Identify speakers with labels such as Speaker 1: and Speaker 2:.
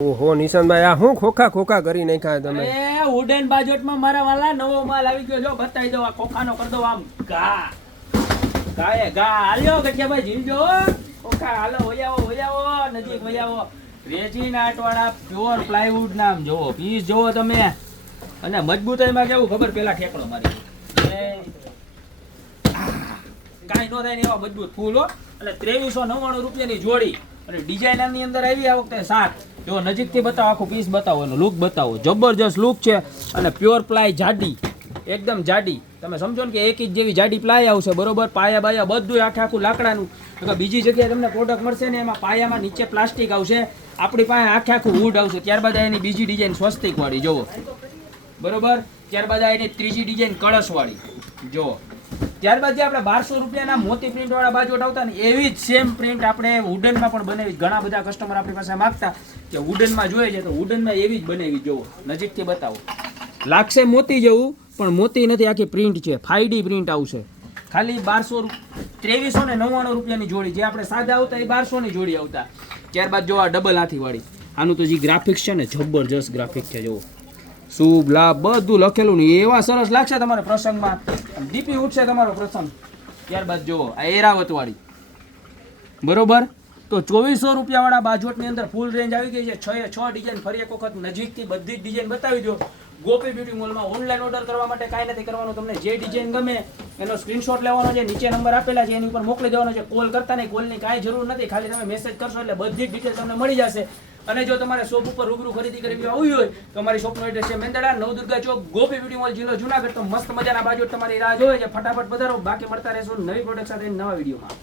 Speaker 1: ઓહો, નિશાનભાઈ, આ હું ખોખા ખોખા કરી નાખ્યા તમે?
Speaker 2: એ ઉડેન બાજોટમાં મારા વાલા નવો માલ આવી ગયો જો બતાવી દો આ ખોખાનો કર દો આમ. ગા. ગાએ, ગા. હાલ્યો ગઠિયાભાઈ જીલજો ખોખા, હાલો હોયાવો હોયાવો નજીક હોયાવો રેજીન આટવાળા પ્યોર પ્લાયવુડ નામ જોવો પીસ જોવો તમે. અને મજબૂતાઈમાં કેવું? ખબર? પેલા ઠેકડો મારી કાંઈ નો થાય ને એવા મજબૂત ફૂલ અને ત્રેવીસો નવ્વાણું રૂપિયાની જોડી. અને ડિઝાઇનરની અંદર આવી આ વખતે સાત. જો નજીકથી બતાવો, આખું પીસ બતાવો, એનો લુક બતાવો. જબરજસ્ત લુક છે અને પ્યોર પ્લાય જાડી. એકદમ જાડી. તમે સમજો ને કે એક ઇંચ જેવી જાડી પ્લાય આવશે, બરોબર? પાયા બાયા બધું આખે આખું લાકડાનું. તો બીજી જગ્યાએ તમને પ્રોડક્ટ મળશે ને એમાં પાયામાં નીચે પ્લાસ્ટિક આવશે. આપણી પાસે આખે આખું વુડ આવશે. ત્યારબાદ એની બીજી ડિઝાઇન સ્વસ્તિક વાળી જોવો બરોબર? ત્યારબાદ એની ત્રીજી ડિઝાઇન કળશવાળી. જો ત્યારબાદ જે આપણે બારસો રૂપિયાના મોતી પ્રિન્ટ વાળા બાજુ આવતા ને એવી જ સેમ પ્રિન્ટ આપણે વુડનમાં પણ બનાવી. ઘણા બધા કસ્ટમર આપણી પાસે માંગતા કે વુડનમાં જોઈએ છે તો વુડનમાં એવી જ બનાવી જોવો. નજીકથી બતાવો. લાગશે મોતી જેવું, પણ મોતી નથી, આખી પ્રિન્ટ છે. ફાઈડી પ્રિન્ટ આવશે. ખાલી બારસો ત્રેવીસો ને નવ્વાણું રૂપિયાની જોડી. જે આપણે સાદા આવતા, એ બારસોની જોડી આવતા. ત્યારબાદ જો આ ડબલ હાથી વાળી આનું તો જે ગ્રાફિક્સ છે ને, જબરજસ્ત ગ્રાફિક છે, જુઓ. શુભ લાભ, બધું લખેલું ને એવા સરસ લાગશે તમારા પ્રસંગમાં. દીપી ઉઠશે તમારો પ્રસંગ. ત્યારબાદ જુઓ, આ એરાવત વાળી બરોબર? તો ચોવીસો રૂપિયાવાળા બાજોટની અંદર ફૂલ રેન્જ આવી ગઈ છે. છ છ ડિઝાઇન ફરી એક વખત નજીકથી બધી જ ડિઝાઇન બતાવી દો. ગોપી બ્યુટી મોલમાં ઓનલાઈન ઓર્ડર કરવા માટે કાંઈ નથી કરવાનું. તમને જે ડિઝાઇન ગમે એનો સ્ક્રીનશોટ લેવાનો છે, નીચે નંબર આપેલા છે, એની ઉપર મોકલી દેવાનો છે. કોલ કરતા નહીં કોલની કાંઈ જરૂર નથી. ખાલી તમે મેસેજ કરશો એટલે બધી જ ડિટેલ તમને મળી જશે. અને જો તમારે શોપ ઉપર રૂબરૂ ખરીદી કરવી આવી હોય તો અમારી શોપનો એડ્રેસ છે મેંદડા, નવદુર્ગા ચોક, ગોપી બ્યુટી મોલ, જિલ્લો જુનાગઢ. તો મસ્ત મજાના બાજુ તમારી રાહ જોઈએ ફટાફટ વધારો. બાકી મળતા રહેશો નવી પ્રોડક્ટ સાથે નવા વિડીયોમાં.